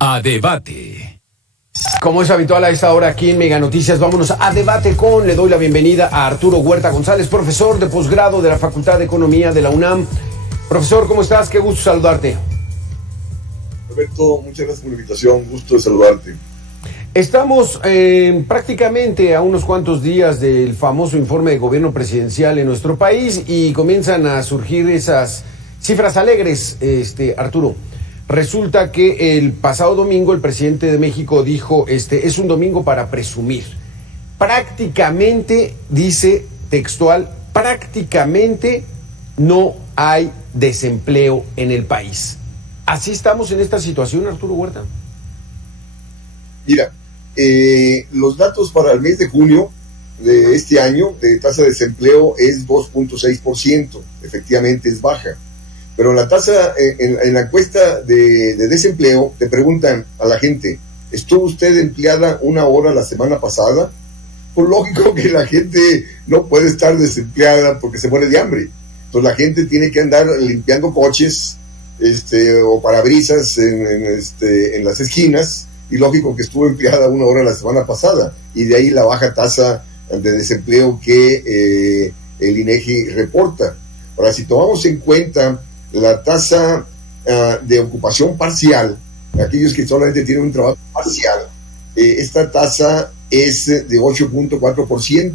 A debate. Como es habitual a esta hora aquí en Mega Noticias, vámonos a debate con, le doy la bienvenida a Arturo Huerta González, profesor de posgrado de la Facultad de Economía de la UNAM. Profesor, ¿cómo estás? Qué gusto saludarte. Roberto, muchas gracias por la invitación, gusto de saludarte. Estamos prácticamente a unos cuantos días del famoso informe de gobierno presidencial en nuestro país y comienzan a surgir esas cifras alegres, Arturo. Resulta que el pasado domingo el presidente de México dijo, es un domingo para presumir. Prácticamente, dice textual, prácticamente no hay desempleo en el país. ¿Así estamos en esta situación, Arturo Huerta? Mira, los datos para el mes de junio de este año de tasa de desempleo es 2.6%, efectivamente es baja. Pero la tasa, en la encuesta de desempleo, te preguntan a la gente, ¿estuvo usted empleada una hora la semana pasada? Pues lógico que la gente no puede estar desempleada porque se muere de hambre. Entonces la gente tiene que andar limpiando coches o parabrisas en las esquinas, y lógico que estuvo empleada una hora la semana pasada, y de ahí la baja tasa de desempleo que el INEGI reporta. Ahora, si tomamos en cuenta la tasa de ocupación parcial, aquellos que solamente tienen un trabajo parcial, esta tasa es de 8.4%.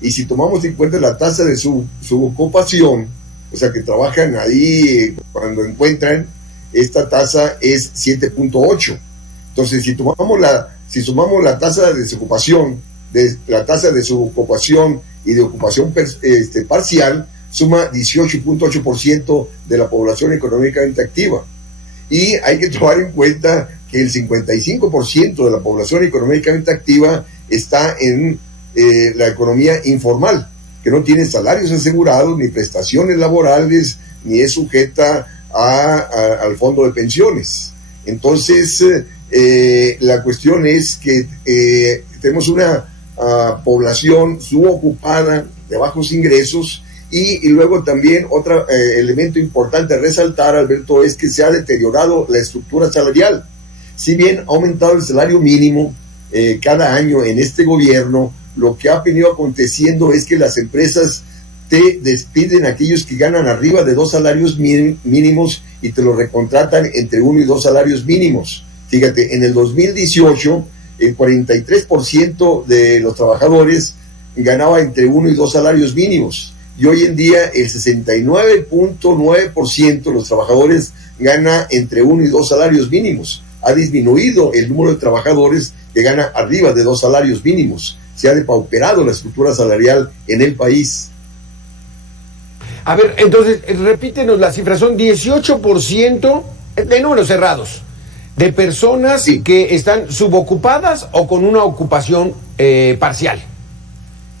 Y si tomamos en cuenta la tasa de su ocupación, o sea que trabajan ahí cuando encuentran, esta tasa es 7.8%. Entonces, si sumamos la tasa de desocupación, la tasa de su ocupación y de ocupación parcial, suma 18.8% de la población económicamente activa. Y hay que tomar en cuenta que el 55% de la población económicamente activa está en la economía informal, que no tiene salarios asegurados, ni prestaciones laborales, ni es sujeta al fondo de pensiones. Entonces, la cuestión es que tenemos una población subocupada de bajos ingresos. Y luego también otro elemento importante a resaltar, Alberto, es que se ha deteriorado la estructura salarial. Si bien ha aumentado el salario mínimo cada año en este gobierno, lo que ha venido aconteciendo es que las empresas te despiden a aquellos que ganan arriba de 2 salarios mínimos y te lo recontratan entre 1 y 2 salarios mínimos. Fíjate, en el 2018, el 43% de los trabajadores ganaba entre 1 y 2 salarios mínimos. Y hoy en día el 69.9% de los trabajadores gana entre 1 y 2 salarios mínimos. Ha disminuido el número de trabajadores que gana arriba de 2 salarios mínimos. Se ha depauperado la estructura salarial en el país. A ver, entonces, repítenos las cifras. Son 18% de números cerrados de personas que están subocupadas o con una ocupación parcial.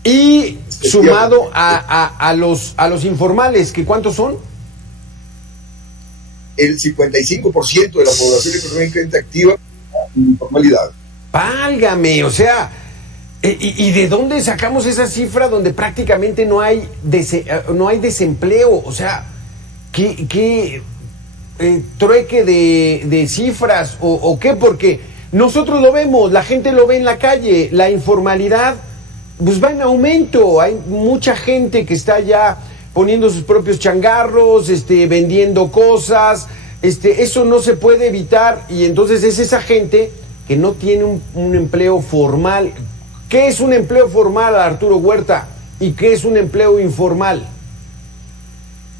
Y sumado a los informales, ¿que cuántos son? El 55% de la población económicamente activa en informalidad. Válgame, o sea, ¿y de dónde sacamos esa cifra donde prácticamente no hay desempleo? O sea, ¿qué trueque de cifras o qué? Porque nosotros lo vemos, la gente lo ve en la calle, la informalidad pues va en aumento. Hay mucha gente que está ya poniendo sus propios changarros, vendiendo cosas, eso no se puede evitar, y entonces es esa gente que no tiene un empleo formal. ¿Qué es un empleo formal, Arturo Huerta? ¿Y qué es un empleo informal?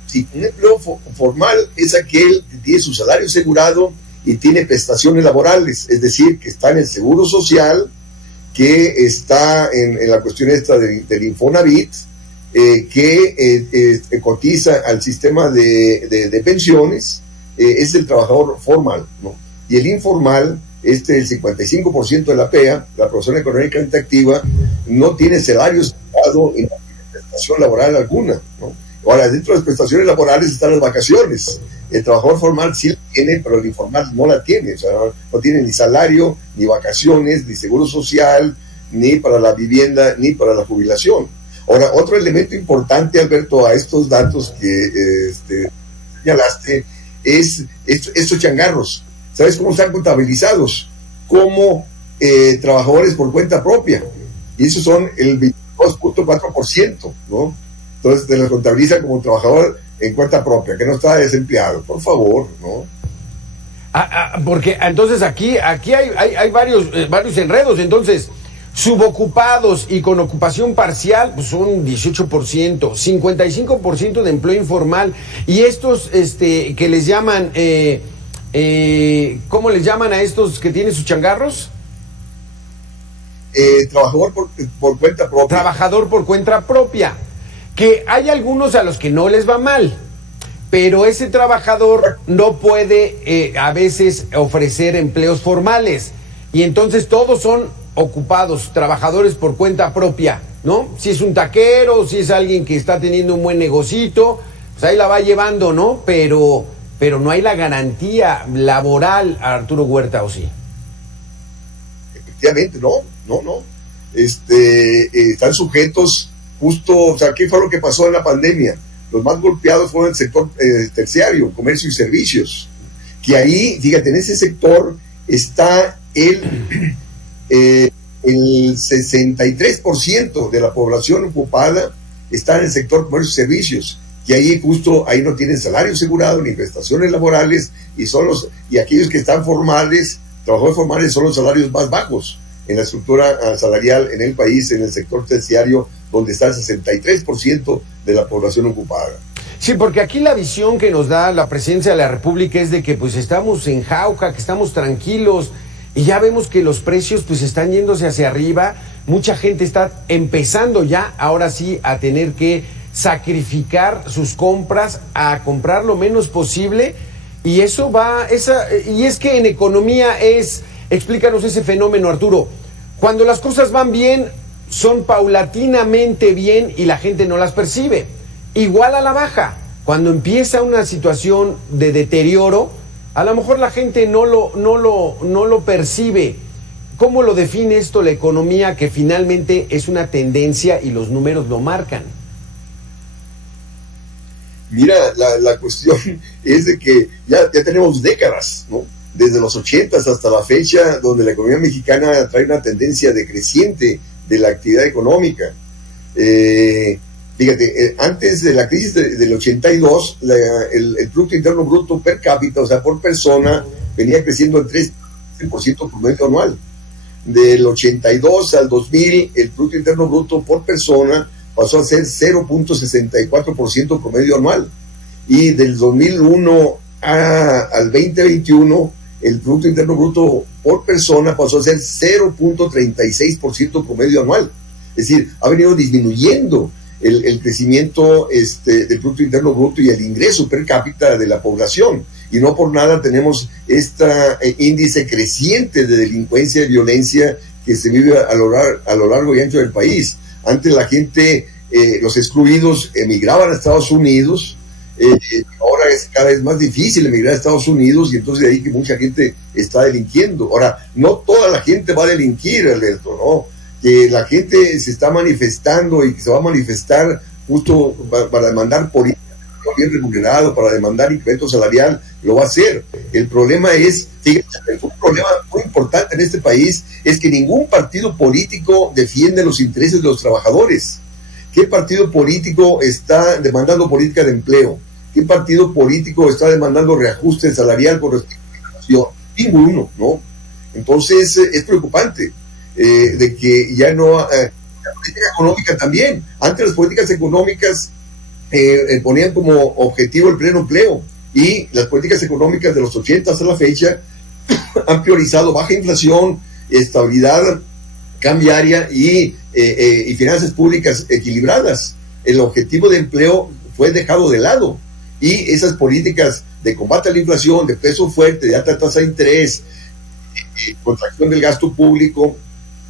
Sí, un empleo formal es aquel que tiene su salario asegurado y tiene prestaciones laborales, es decir, que está en el Seguro Social, que está en la cuestión esta del Infonavit, que cotiza al sistema de pensiones, es el trabajador formal, ¿no? Y el informal, el 55% de la PEA, la persona económicamente activa, no tiene salario asegurado y no tiene prestación laboral alguna, ¿no? Ahora, dentro de las prestaciones laborales están las vacaciones. El trabajador formal sí la tiene, pero el informal no la tiene. O sea, no tiene ni salario, ni vacaciones, ni seguro social, ni para la vivienda, ni para la jubilación. Ahora, otro elemento importante, Alberto, a estos datos que señalaste, es estos changarros. ¿Sabes cómo están contabilizados? Como trabajadores por cuenta propia. Y esos son el 22.4%, ¿no? Entonces te los contabiliza como trabajador en cuenta propia, que no está desempleado. Por favor, ¿no? Porque entonces aquí hay varios enredos. Entonces, subocupados y con ocupación parcial, pues son 18%, 55% de empleo informal. Y estos que les llaman, ¿cómo les llaman a estos que tienen sus changarros? Trabajador por cuenta propia. Trabajador por cuenta propia. Que hay algunos a los que no les va mal, pero ese trabajador no puede a veces ofrecer empleos formales. Y entonces todos son ocupados, trabajadores por cuenta propia, ¿no? Si es un taquero, si es alguien que está teniendo un buen negocito, pues ahí la va llevando, ¿no? Pero no hay la garantía laboral, Arturo Huerta, ¿o sí? Efectivamente, no. Están sujetos justo, o sea, ¿qué fue lo que pasó en la pandemia? Los más golpeados fueron el sector terciario, comercio y servicios, que ahí, fíjate, en ese sector está el 63% de la población ocupada está en el sector comercio y servicios, que ahí justo, ahí no tienen salario asegurado ni prestaciones laborales, y aquellos que están formales, trabajadores formales, son los salarios más bajos en la estructura salarial en el país, en el sector terciario, donde está el 63% de la población ocupada. Sí, porque aquí la visión que nos da la presidencia de la República es de que pues estamos en jauja, que estamos tranquilos, y ya vemos que los precios pues están yéndose hacia arriba. Mucha gente está empezando ya, ahora sí, a tener que sacrificar sus compras, a comprar lo menos posible, y eso y es que en economía explícanos ese fenómeno, Arturo. Cuando las cosas van bien, son paulatinamente bien y la gente no las percibe. Igual a la baja, cuando empieza una situación de deterioro, a lo mejor la gente no lo percibe. ¿Cómo lo define esto la economía, que finalmente es una tendencia y los números lo marcan? Mira, la cuestión es de que ya tenemos décadas, ¿no? Desde los 80 hasta la fecha, donde la economía mexicana trae una tendencia decreciente de la actividad económica. Fíjate, antes de la crisis del 82, el Producto Interno Bruto per cápita, o sea, por persona, venía creciendo en 3% promedio anual. Del 82 al 2000, el Producto Interno Bruto por persona pasó a ser 0.64% promedio anual. Y del 2001 al 2021, el Producto Interno Bruto por persona pasó a ser 0.36% promedio anual. Es decir, ha venido disminuyendo el crecimiento del Producto Interno Bruto y el ingreso per cápita de la población. Y no por nada tenemos este índice creciente de delincuencia y violencia que se vive a lo largo y ancho del país. Antes la gente, los excluidos, emigraban a Estados Unidos. Ahora es cada vez más difícil emigrar a Estados Unidos, y entonces de ahí que mucha gente está delinquiendo. Ahora, no toda la gente va a delinquir, Alberto, ¿no? Que la gente se está manifestando y que se va a manifestar justo para demandar política bien remunerado, para demandar incremento salarial, lo va a hacer. El problema es, fíjate, un problema muy importante en este país es que ningún partido político defiende los intereses de los trabajadores. ¿Qué partido político está demandando política de empleo? ¿Qué partido político está demandando reajuste salarial con respecto a la inflación? Ninguno, ¿no? Entonces es preocupante de que ya no... la política económica también. Antes las políticas económicas ponían como objetivo el pleno empleo, y las políticas económicas de los 80 hasta la fecha han priorizado baja inflación, estabilidad cambiaria y finanzas públicas equilibradas. El objetivo de empleo fue dejado de lado, y esas políticas de combate a la inflación, de peso fuerte, de alta tasa de interés, contracción del gasto público,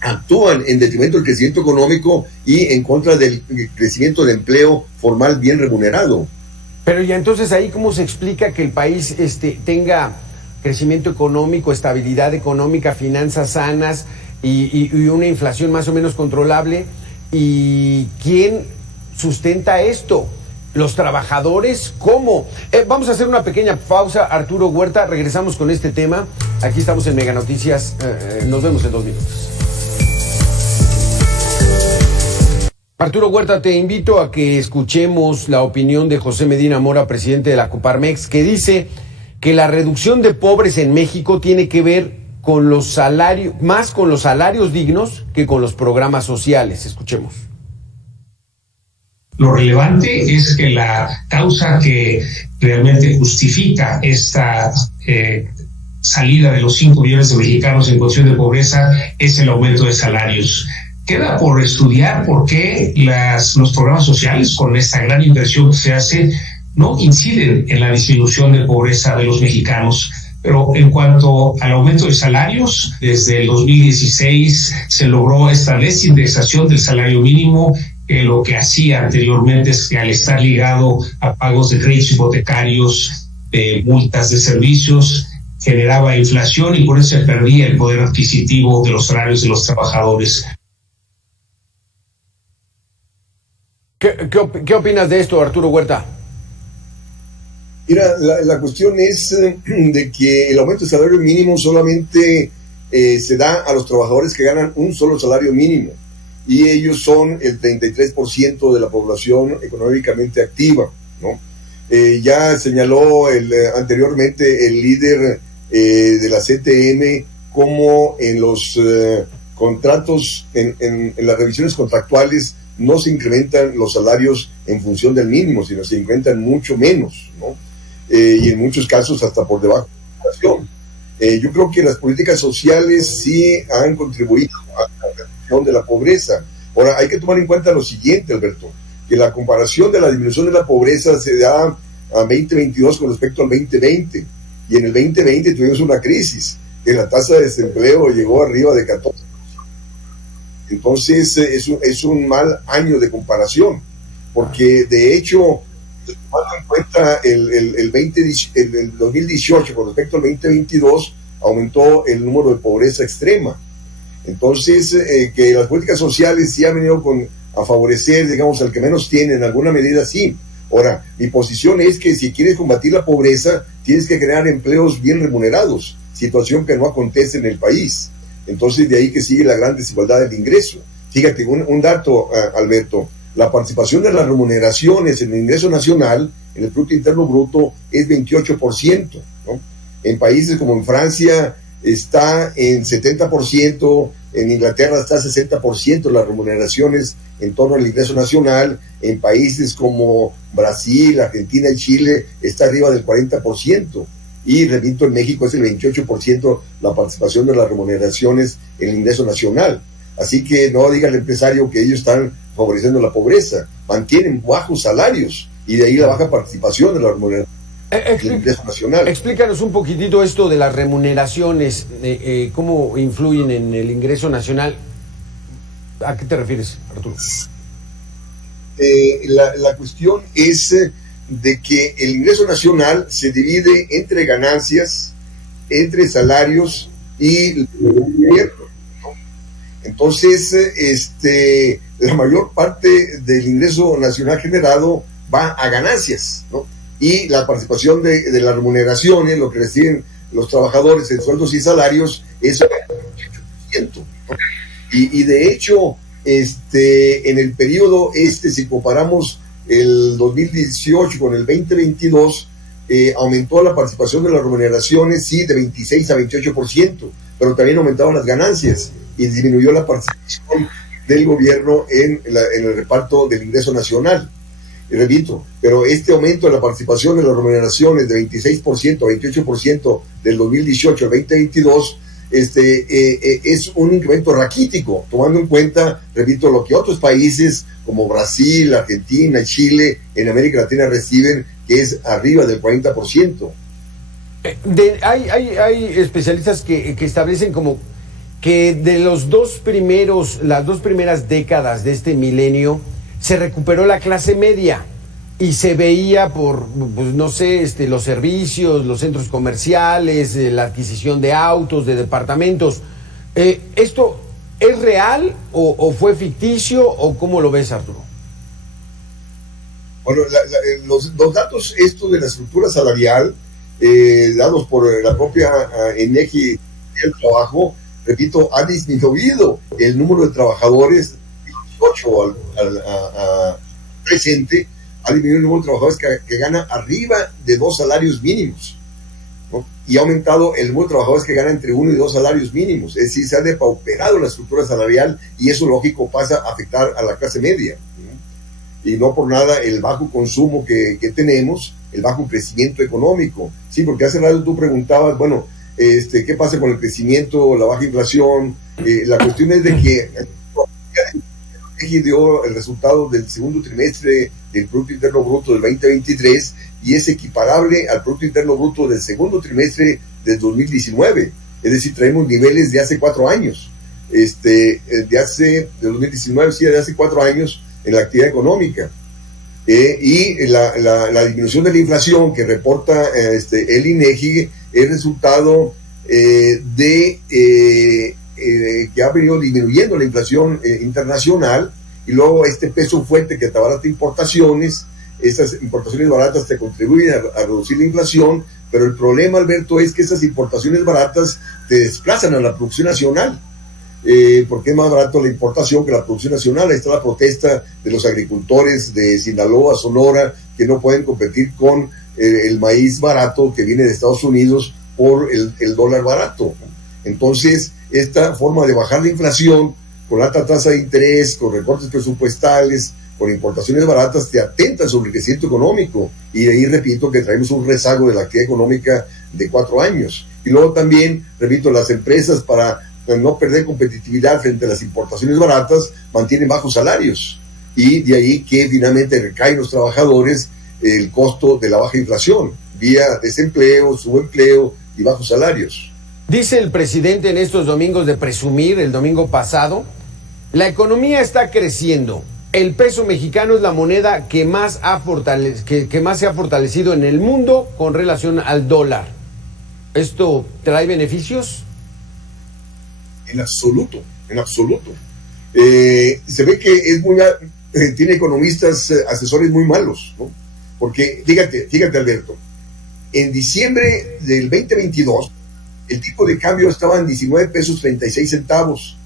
actúan en detrimento del crecimiento económico y en contra del crecimiento del empleo formal bien remunerado. Pero ya entonces ahí, ¿cómo se explica que el país tenga crecimiento económico, estabilidad económica, finanzas sanas y una inflación más o menos controlable? ¿Y quién sustenta esto? los trabajadores, ¿cómo? Vamos a hacer una pequeña pausa, Arturo Huerta, regresamos con este tema. Aquí estamos en Mega Noticias, nos vemos en 2 minutos. Arturo Huerta, te invito a que escuchemos la opinión de José Medina Mora, presidente de la Coparmex, que dice que la reducción de pobres en México tiene que ver con los salarios, más con los salarios dignos que con los programas sociales. Escuchemos. Lo relevante es que la causa que realmente justifica esta salida de los 5 millones de mexicanos en condición de pobreza es el aumento de salarios. Queda por estudiar por qué los programas sociales, con esta gran inversión que se hace, no inciden en la disminución de pobreza de los mexicanos. Pero en cuanto al aumento de salarios, desde el 2016 se logró esta desindexación del salario mínimo. Lo que hacía anteriormente es que al estar ligado a pagos de créditos hipotecarios, de multas de servicios, generaba inflación y por eso se perdía el poder adquisitivo de los salarios de los trabajadores. ¿Qué opinas de esto, Arturo Huerta? Mira, la cuestión es de que el aumento del salario mínimo solamente se da a los trabajadores que ganan un solo salario mínimo, y ellos son el 33% de la población económicamente activa, ¿no? Ya señaló anteriormente el líder de la CTM cómo en los contratos, en las revisiones contractuales, no se incrementan los salarios en función del mínimo, sino se incrementan mucho menos, ¿no? Y en muchos casos hasta por debajo de la inflación. Yo creo que las políticas sociales sí han contribuido a la reducción de la pobreza. Ahora, hay que tomar en cuenta lo siguiente, Alberto, que la comparación de la disminución de la pobreza se da a 2022 con respecto al 2020, y en el 2020 tuvimos una crisis, que la tasa de desempleo llegó arriba de 14%. Entonces es un mal año de comparación, porque de hecho, tomando en cuenta el 2018 con respecto al 2022, aumentó el número de pobreza extrema. Entonces, que las políticas sociales sí han venido a favorecer, digamos, al que menos tiene, en alguna medida sí. Ahora, mi posición es que si quieres combatir la pobreza, tienes que crear empleos bien remunerados, situación que no acontece en el país. Entonces, de ahí que sigue la gran desigualdad del ingreso. Fíjate, un dato, Alberto, la participación de las remuneraciones en el ingreso nacional, en el Producto Interno Bruto, es 28%, ¿no? En países como en Francia está en 70%, en Inglaterra está 60% las remuneraciones en torno al ingreso nacional, en países como Brasil, Argentina y Chile está arriba del 40%. Y repito, en México es el 28% la participación de las remuneraciones en el ingreso nacional. Así que no diga al empresario que ellos están favoreciendo la pobreza, mantienen bajos salarios y de ahí la baja participación de la remuneración del ingreso nacional. Explícanos un poquitito esto de las remuneraciones, cómo influyen en el ingreso nacional. ¿A qué te refieres, Arturo? La cuestión es de que el ingreso nacional se divide entre ganancias, entre salarios y el gobierno, ¿no? Entonces, la mayor parte del ingreso nacional generado va a ganancias, ¿no? Y la participación de las remuneraciones, lo que reciben los trabajadores en sueldos y salarios, es 28%, ¿no? Y de hecho, en el periodo si comparamos el 2018 con el 2022, aumentó la participación de las remuneraciones, sí, de 26 a 28%, pero también aumentaron las ganancias y disminuyó la participación del gobierno en el reparto del ingreso nacional. Y repito, pero este aumento de la participación de las remuneraciones de 26% a 28% del 2018 al 2022 es un incremento raquítico, tomando en cuenta, repito, lo que otros países como Brasil, Argentina y Chile en América Latina reciben, que es arriba del 40%. Hay especialistas que establecen como que de las dos primeras décadas de este milenio se recuperó la clase media y se veía por, pues, no sé, los servicios, los centros comerciales, la adquisición de autos, de departamentos. ¿Esto es real o fue ficticio o cómo lo ves, Arturo? Bueno, los datos estos de la estructura salarial, dados por la propia INEGI del trabajo, repito, ha disminuido el número de trabajadores, 18 al presente, ha disminuido el número de trabajadores que gana arriba de 2 salarios mínimos, ¿no? Y ha aumentado el número de trabajadores que ganan entre 1 y 2 salarios mínimos. Es decir, se ha depauperado la estructura salarial y eso, lógico, pasa a afectar a la clase media, ¿no? Y no por nada el bajo consumo que tenemos, el bajo crecimiento económico. Sí, porque hace rato tú preguntabas, bueno, ¿qué pasa con el crecimiento, la baja inflación? La cuestión es de que dio el resultado del segundo trimestre del Producto Interno Bruto del 2023 y es equiparable al Producto Interno Bruto del segundo trimestre del 2019. Es decir, traemos niveles de hace 4 años. De 2019, sí, de hace 4 años en la actividad económica. Y la disminución de la inflación que reporta el INEGI es resultado que ha venido disminuyendo la inflación internacional, y luego este peso fuerte que te abarata importaciones. Estas importaciones baratas te contribuyen a reducir la inflación, pero el problema, Alberto, es que esas importaciones baratas te desplazan a la producción nacional, porque es más barato la importación que la producción nacional. Ahí está la protesta de los agricultores de Sinaloa, Sonora, que no pueden competir con el maíz barato que viene de Estados Unidos por el dólar barato. Entonces, esta forma de bajar la inflación con alta tasa de interés, con recortes presupuestales, con importaciones baratas, te atenta sobre el crecimiento económico. Y de ahí, repito, que traemos un rezago de la actividad económica de 4 años. Y luego también, repito, las empresas, para no perder competitividad frente a las importaciones baratas, mantienen bajos salarios. Y de ahí que finalmente recaen los trabajadores el costo de la baja inflación, vía desempleo, subempleo y bajos salarios. Dice el presidente en estos domingos de presumir, el domingo pasado, la economía está creciendo. El peso mexicano es la moneda que más se ha fortalecido en el mundo con relación al dólar. ¿Esto trae beneficios? En absoluto, en absoluto. Se ve que tiene economistas, asesores muy malos, ¿no? Porque, fíjate, Alberto, en diciembre del 2022, el tipo de cambio estaba en 19 pesos 36 centavos.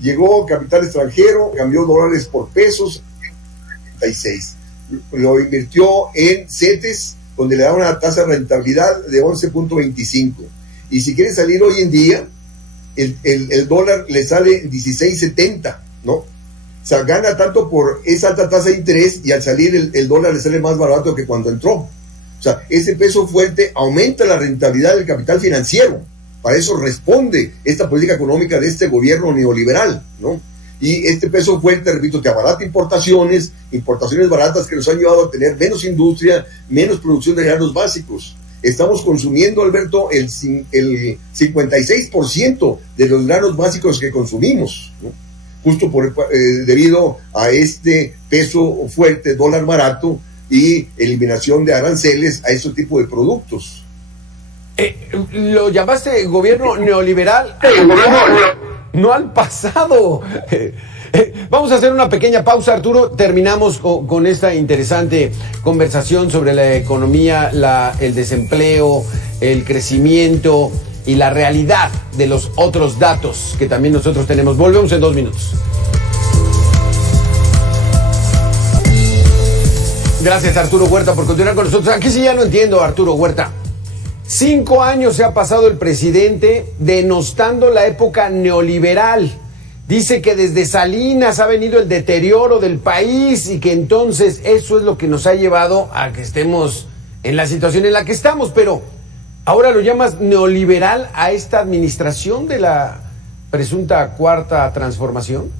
Llegó capital extranjero, cambió dólares por pesos, 36. Lo invirtió en CETES, donde le da una tasa de rentabilidad de 11.25. Y si quiere salir hoy en día, el dólar le sale 16.70, ¿no? O sea, gana tanto por esa alta tasa de interés, y al salir el dólar le sale más barato que cuando entró. O sea, ese peso fuerte aumenta la rentabilidad del capital financiero. Para eso responde esta política económica de este gobierno neoliberal, ¿no? Y este peso fuerte, repito, te abarata importaciones baratas que nos han llevado a tener menos industria, menos producción de granos básicos. Estamos consumiendo, Alberto, el 56% de los granos básicos que consumimos, ¿no? Justo debido a este peso fuerte, dólar barato y eliminación de aranceles a este tipo de productos. Lo llamaste gobierno neoliberal. No al pasado. Vamos a hacer una pequeña pausa, Arturo. Terminamos con esta interesante conversación sobre la economía, el desempleo, el crecimiento y la realidad de los otros datos que también nosotros tenemos. Volvemos en 2 minutos. Gracias, Arturo Huerta, por continuar con nosotros. Aquí sí ya no entiendo, Arturo Huerta. 5 años se ha pasado el presidente denostando la época neoliberal. Dice que desde Salinas ha venido el deterioro del país y que entonces eso es lo que nos ha llevado a que estemos en la situación en la que estamos. Pero ahora lo llamas neoliberal a esta administración de la presunta cuarta transformación.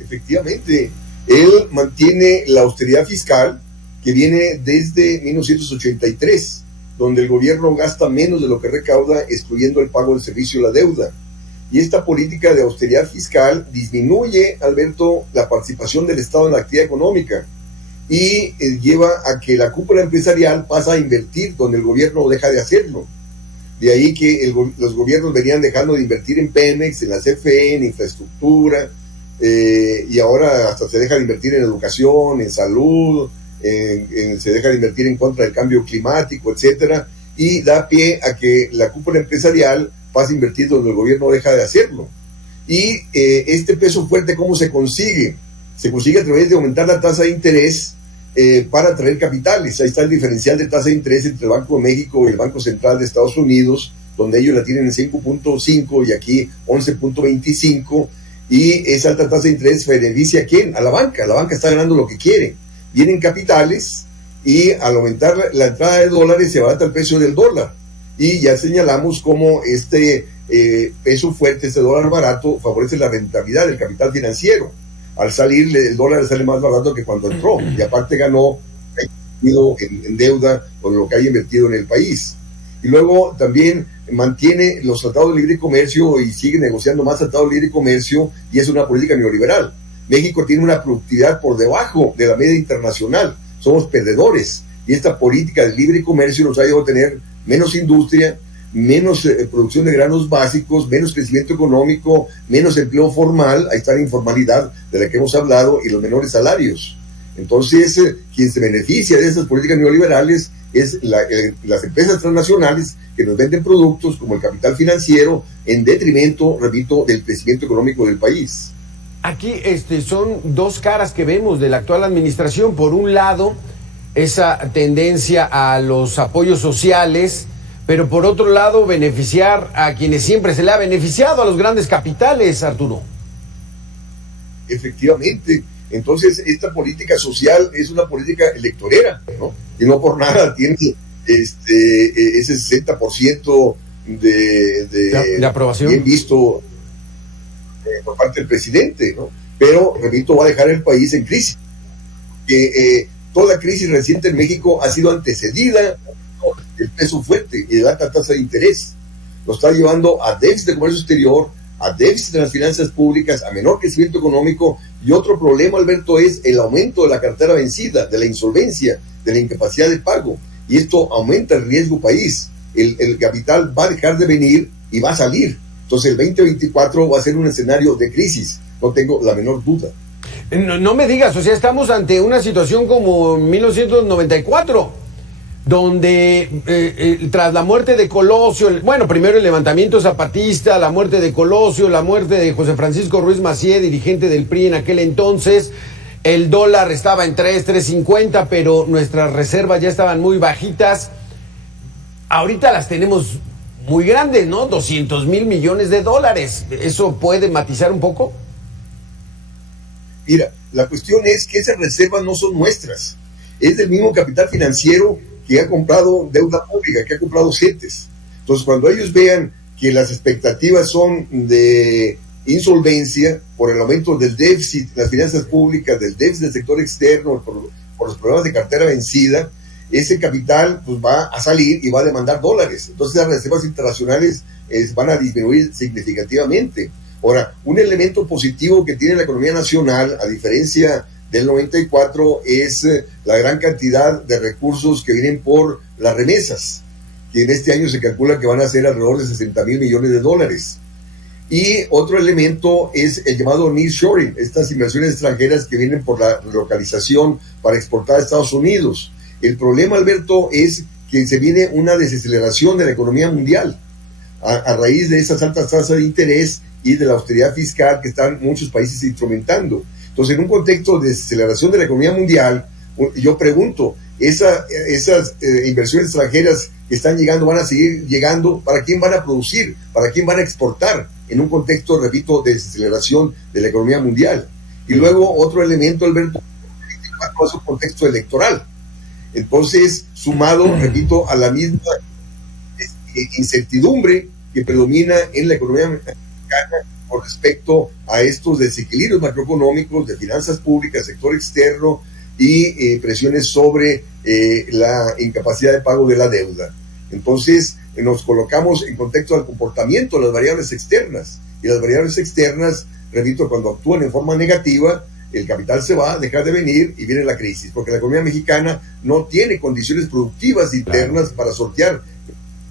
Efectivamente, él mantiene la austeridad fiscal que viene desde 1983, donde el gobierno gasta menos de lo que recauda, excluyendo el pago del servicio y la deuda. Y esta política de austeridad fiscal disminuye, Alberto, la participación del Estado en la actividad económica y lleva a que la cúpula empresarial pasa a invertir donde el gobierno deja de hacerlo. De ahí que los gobiernos venían dejando de invertir en Pemex, en la CFE, en infraestructura, y ahora hasta se deja de invertir en educación, en salud, se deja de invertir en contra del cambio climático, etcétera, y da pie a que la cúpula empresarial pase a invertir donde el gobierno deja de hacerlo. Y este peso fuerte, ¿cómo se consigue? Se consigue a través de aumentar la tasa de interés para atraer capitales. Ahí está el diferencial de tasa de interés entre el Banco de México y el Banco Central de Estados Unidos, donde ellos la tienen en 5.5 y aquí 11.25, y esa alta tasa de interés beneficia a ¿quién? A la banca. La banca está ganando lo que quiere. Vienen capitales y al aumentar la entrada de dólares se abarata el precio del dólar. Y ya señalamos cómo este peso fuerte, este dólar barato, favorece la rentabilidad del capital financiero. Al salir, el dólar sale más barato que cuando entró, y aparte ganó en deuda con lo que haya invertido en el país. Y luego también mantiene los tratados de libre comercio y sigue negociando más tratados de libre comercio, y es una política neoliberal. México tiene una productividad por debajo de la media internacional, somos perdedores, y esta política de libre comercio nos ha llevado a tener menos industria, menos producción de granos básicos, menos crecimiento económico, menos empleo formal, ahí está la informalidad de la que hemos hablado, y los menores salarios. Entonces, quien se beneficia de esas políticas neoliberales es las empresas transnacionales que nos venden productos como el capital financiero en detrimento, repito, del crecimiento económico del país. Aquí son dos caras que vemos de la actual administración. Por un lado, esa tendencia a los apoyos sociales, pero por otro lado, beneficiar a quienes siempre se le ha beneficiado, a los grandes capitales, Arturo. Efectivamente. Entonces, esta política social es una política electorera, ¿no? Y no por nada tiene ese 60% de aprobación bien visto por parte del presidente, ¿no? Pero, repito, va a dejar el país en crisis. Toda crisis reciente en México ha sido antecedida del peso fuerte y de la alta tasa de interés. Lo está llevando a déficit de comercio exterior, a déficit de las finanzas públicas, a menor crecimiento económico, y otro problema, Alberto, es el aumento de la cartera vencida, de la insolvencia, de la incapacidad de pago, y esto aumenta el riesgo país. El capital va a dejar de venir y va a salir. Entonces el 2024 va a ser un escenario de crisis, no tengo la menor duda. No me digas, o sea, estamos ante una situación como 1994, donde tras la muerte de Colosio, primero el levantamiento zapatista, la muerte de Colosio, la muerte de José Francisco Ruiz Massieu, dirigente del PRI en aquel entonces, el dólar estaba en 3.50, pero nuestras reservas ya estaban muy bajitas. Ahorita las tenemos muy grandes, ¿no? 200,000 millones de dólares. ¿Eso puede matizar un poco? Mira, la cuestión es que esas reservas no son nuestras. Es del mismo capital financiero que ha comprado deuda pública, que ha comprado CETES. Entonces, cuando ellos vean que las expectativas son de insolvencia por el aumento del déficit de las finanzas públicas, del déficit del sector externo, por los problemas de cartera vencida, ese capital pues va a salir y va a demandar dólares. Entonces las reservas internacionales van a disminuir significativamente. Ahora, un elemento positivo que tiene la economía nacional, a diferencia del 94, es la gran cantidad de recursos que vienen por las remesas, que en este año se calcula que van a ser alrededor de 60,000 millones de dólares. Y otro elemento es el llamado nearshoring, estas inversiones extranjeras que vienen por la localización para exportar a Estados Unidos. El problema, Alberto, es que se viene una desaceleración de la economía mundial a raíz de esas altas tasas de interés y de la austeridad fiscal que están muchos países instrumentando. Entonces, en un contexto de desaceleración de la economía mundial, yo pregunto, esas inversiones extranjeras que están llegando van a seguir llegando, ¿para quién van a producir? ¿Para quién van a exportar? En un contexto, repito, de desaceleración de la economía mundial. Y luego otro elemento, Alberto, es un contexto electoral. Entonces, sumado, repito, a la misma incertidumbre que predomina en la economía mexicana con respecto a estos desequilibrios macroeconómicos de finanzas públicas, sector externo y presiones sobre la incapacidad de pago de la deuda. Entonces, nos colocamos en contexto al comportamiento de las variables externas. Y las variables externas, repito, cuando actúan en forma negativa, el capital se va a dejar de venir y viene la crisis, porque la economía mexicana no tiene condiciones productivas internas para sortear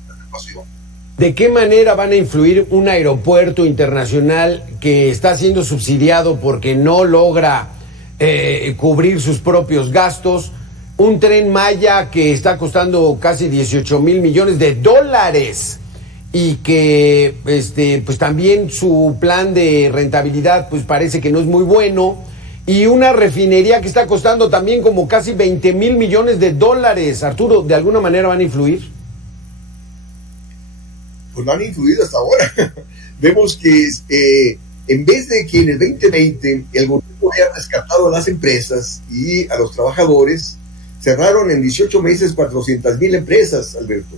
la situación. ¿De qué manera van a influir un aeropuerto internacional que está siendo subsidiado porque no logra cubrir sus propios gastos? Un Tren Maya que está costando casi 18,000 millones de dólares y que pues también su plan de rentabilidad pues parece que no es muy bueno, y una refinería que está costando también como casi 20,000 millones de dólares. Arturo, ¿de alguna manera van a influir? Pues no han influido hasta ahora. Vemos que en vez de que en el 2020 el gobierno haya rescatado a las empresas y a los trabajadores, cerraron en 18 meses 400,000 empresas, Alberto.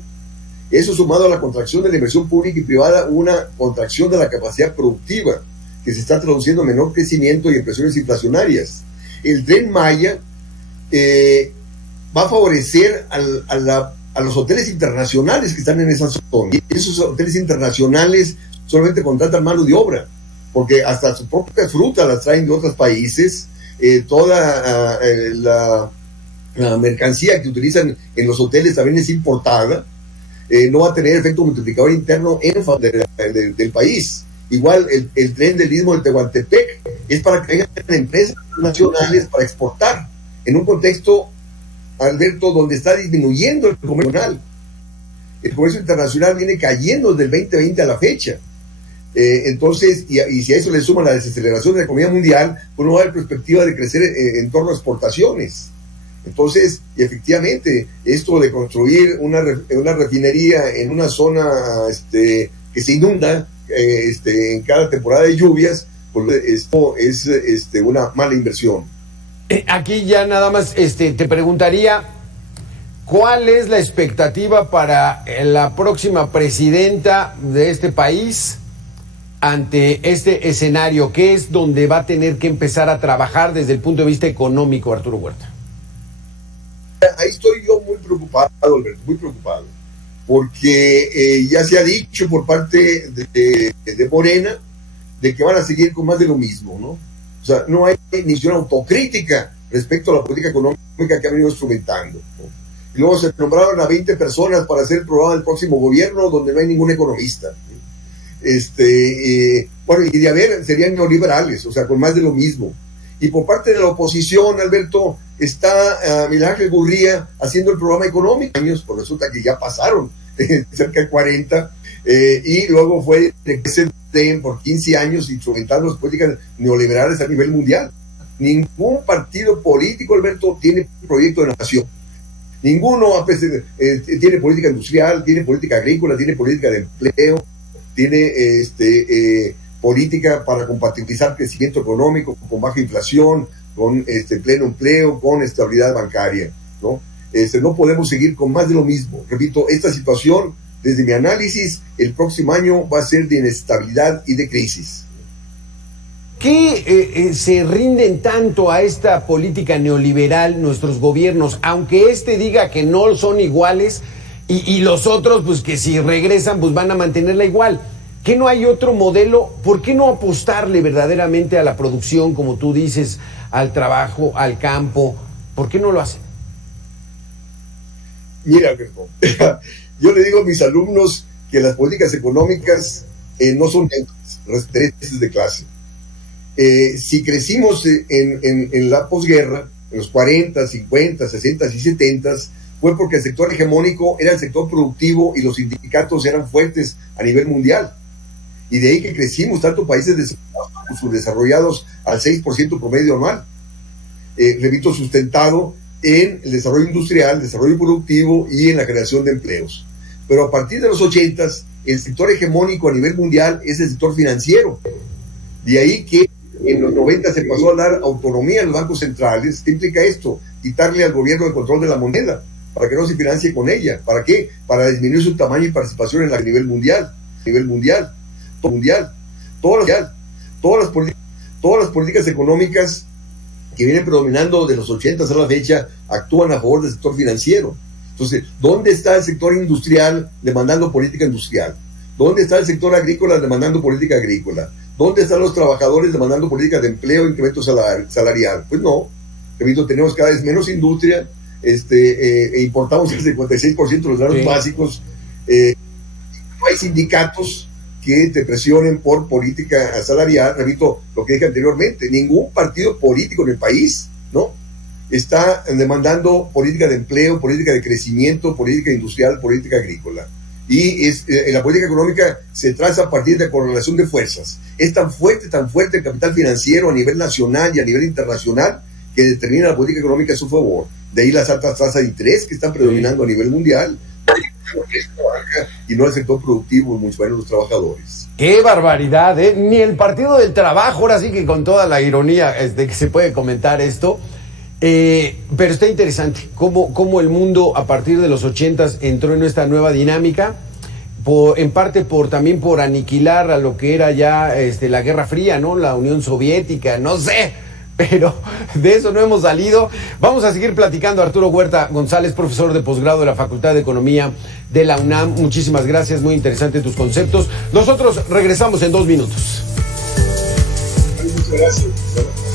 Eso sumado a la contracción de la inversión pública y privada, una contracción de la capacidad productiva, que se está traduciendo en menor crecimiento y en presiones inflacionarias. El Tren Maya va a favorecer a los hoteles internacionales que están en esa zona. Y esos hoteles internacionales solamente contratan mano de obra, porque hasta su propia fruta las traen de otros países. Toda la mercancía que utilizan en los hoteles también es importada. No va a tener efecto multiplicador interno en del país. Igual el tren del Istmo de Tehuantepec es para que vengan empresas nacionales para exportar, en un contexto, Alberto, donde está disminuyendo el comercio internacional. El comercio internacional viene cayendo desde el 2020 a la fecha. Entonces, y si a eso le suma la desaceleración de la economía mundial, pues no va a haber perspectiva de crecer en torno a exportaciones. Entonces, y efectivamente, esto de construir una refinería en una zona que se inunda en cada temporada de lluvias, pues esto es una mala inversión. Aquí ya nada más te preguntaría, ¿cuál es la expectativa para la próxima presidenta de este país ante este escenario? ¿Qué es donde va a tener que empezar a trabajar desde el punto de vista económico, Arturo Huerta? Ahí estoy yo muy preocupado, Alberto, muy preocupado, porque ya se ha dicho por parte de Morena de que van a seguir con más de lo mismo, ¿no? O sea, no hay ni siquiera autocrítica respecto a la política económica que han venido instrumentando, ¿no? Y luego se nombraron a 20 personas para hacer el programa del próximo gobierno, donde no hay ningún economista, ¿no? Bueno, y de haber, serían neoliberales, o sea, con más de lo mismo. Y por parte de la oposición, Alberto, está Miguel Ángel Gurría haciendo el programa económico. Pues resulta que ya pasaron cerca de 40, y luego fue por 15 años instrumentando las políticas neoliberales a nivel mundial. Ningún partido político, Alberto, tiene proyecto de nación. Ninguno tiene política industrial, tiene política agrícola, tiene política de empleo, tiene política para compatibilizar crecimiento económico con baja inflación, con pleno empleo, con estabilidad bancaria, ¿no? No podemos seguir con más de lo mismo. Repito, esta situación, desde mi análisis, el próximo año va a ser de inestabilidad y de crisis. ¿Qué se rinden tanto a esta política neoliberal nuestros gobiernos, aunque diga que no son iguales y los otros, pues que si regresan, pues van a mantenerla igual? ¿Qué no hay otro modelo? ¿Por qué no apostarle verdaderamente a la producción, como tú dices, al trabajo, al campo? ¿Por qué no lo hacen? Mira, yo le digo a mis alumnos que las políticas económicas no son intereses de clase. Si crecimos en la posguerra, en los 40, 50, 60 y 70, fue porque el sector hegemónico era el sector productivo y los sindicatos eran fuertes a nivel mundial. Y de ahí que crecimos tanto países subdesarrollados al 6% promedio anual. Repito, sustentado en el desarrollo industrial, el desarrollo productivo y en la creación de empleos. Pero a partir de los 80s, el sector hegemónico a nivel mundial es el sector financiero. De ahí que en los 90 se pasó a dar autonomía a los bancos centrales. ¿Qué implica esto? Quitarle al gobierno el control de la moneda, para que no se financie con ella. ¿Para qué? Para disminuir su tamaño y participación en a nivel mundial. Todas las políticas económicas que vienen predominando de los 80 a la fecha actúan a favor del sector financiero. Entonces, ¿dónde está el sector industrial demandando política industrial? ¿Dónde está el sector agrícola demandando política agrícola? ¿Dónde están los trabajadores demandando políticas de empleo e incremento salarial? Pues no. Repito, tenemos cada vez menos industria, importamos el 56% de los granos básicos, no hay sindicatos que te presionen por política salarial. Repito lo que dije anteriormente, ningún partido político en el país, ¿no?, está demandando política de empleo, política de crecimiento, política industrial, política agrícola. Y la política económica se traza a partir de correlación de fuerzas. Es tan fuerte el capital financiero a nivel nacional y a nivel internacional que determina la política económica a su favor. De ahí las altas tasas de interés que están predominando a nivel mundial, y no el sector productivo, mucho menos los trabajadores. ¡Qué barbaridad! Ni el Partido del Trabajo, ahora sí que con toda la ironía que se puede comentar esto. Pero está interesante cómo el mundo a partir de los 80s entró en esta nueva dinámica, en parte también por aniquilar a lo que era ya la Guerra Fría, ¿no? La Unión Soviética, no sé, pero de eso no hemos salido. Vamos a seguir platicando. Arturo Huerta González, profesor de posgrado de la Facultad de Economía de la UNAM. Muchísimas gracias, muy interesante tus conceptos. Nosotros regresamos en 2 minutos. Muchas gracias.